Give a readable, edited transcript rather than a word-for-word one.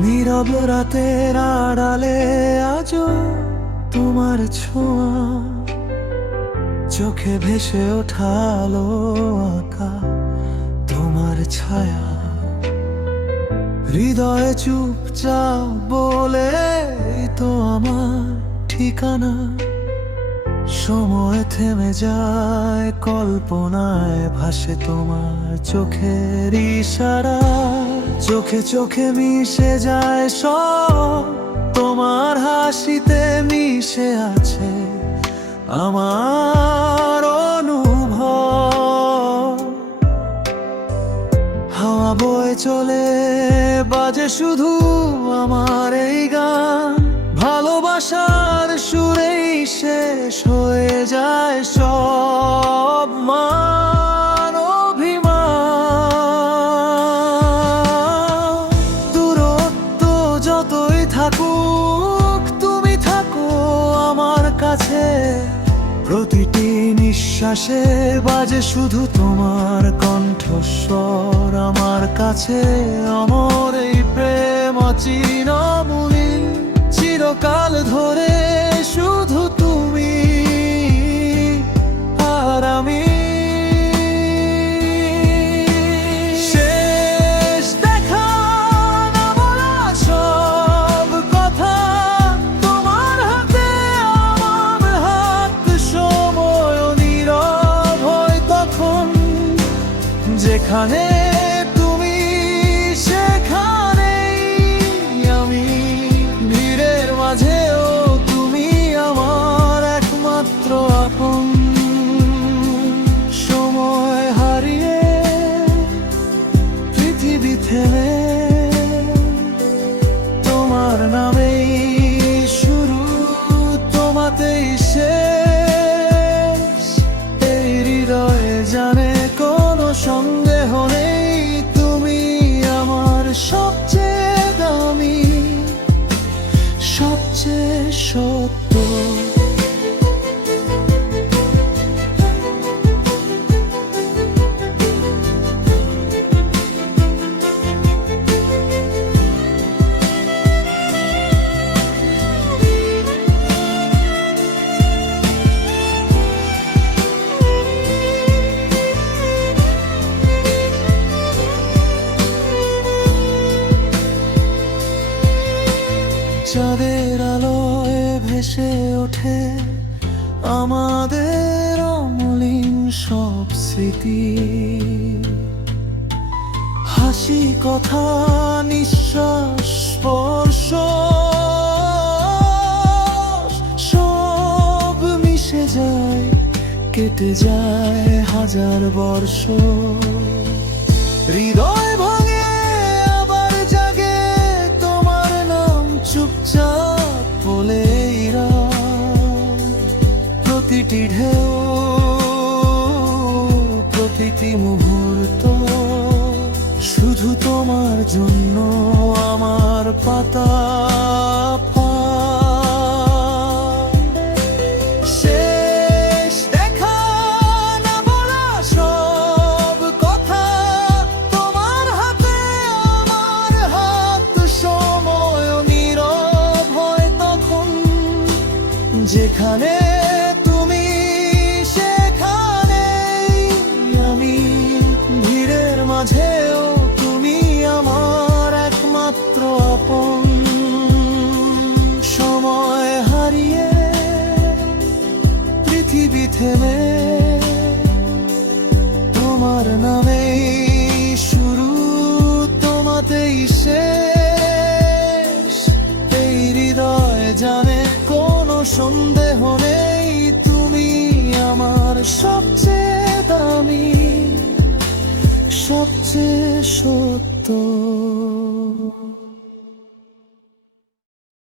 নীরব রাতের আড়ালে আজও তোমার ছোঁয়া, চোখে ভেসে ওঠালো আঁকা তোমার ছায়া। হৃদয়ে চুপচাপ বলে এই তো আমার ঠিকানা। সময় থেমে যায়, কল্পনায় ভাসে তোমার চোখের ইশারা। চোখে চোখে মিশে যায় সব, তোমার হাসিতে মিশে আছে আমার অনুভব। হাওয়া বয়ে চলে, বাজে শুধু আমার এই গান। ভালোবাসার সুরেই শেষ হয়ে যায় সব মান অভিমান। দূরত্ব যতই থাকুক, তুমি থাকো আমার কাছে। প্রতিটি নিঃশ্বাসে বাজে শুধু তোমার কণ্ঠস্বর আমার কাছে। অমর এই প্রেম অচিন অমূল্য, চিরকাল ধরে শুধু তুমি আর আমি। শেষ দেখা না বলা সব কথা, তোমার হাতে আমার হাত। সময় নীরব হয় তখন, যেখানে তুমি সেখানেই আমি। ভিড়ের মাঝেও তুমি আমার একমাত্র আপন। সময় হারিয়ে পৃথিবী থেমে, তোমার নামেই শুরু, তোমাতেই শেষ। এই হৃদয়ে জানে কোনো সন্দেহ নেই, তুমি আমার সবচেয়ে দামি, সবচেয়ে সত্য। চাঁদের আলোয় ভেসে ওঠে আমাদের অমলিন সব স্মৃতি। হাসি, কথা, নিঃশ্বাস, স্পর্শ সব মিশে যায়, কেটে যায় হাজার বর্ষ। হৃদয় ভাঙে আবার জাগে তোমার নাম চুপচাপ বলেই রাত। প্রতিটি ঢেউ, প্রতিটি মুহূর্ত শুধু তোমার জন্য আমার পাতা। শেষ দেখা না বলা সব কথা, তোমার হাতে আমার হাত। সময় নীরব হয় তখন, যেখানে তুমি সেখানেই আমি। ভিড়ের মাঝেও তুমি আমার একমাত্র আপন। সময় হারিয়ে পৃথিবী থেমে, তোমার নামেই শুরু, তোমাতেই শেষ। এই হৃদয় জানে কোনো সন্দেহ নেই, তুমি আমার সবচেয়ে দামি, সবচেয়ে সত্য।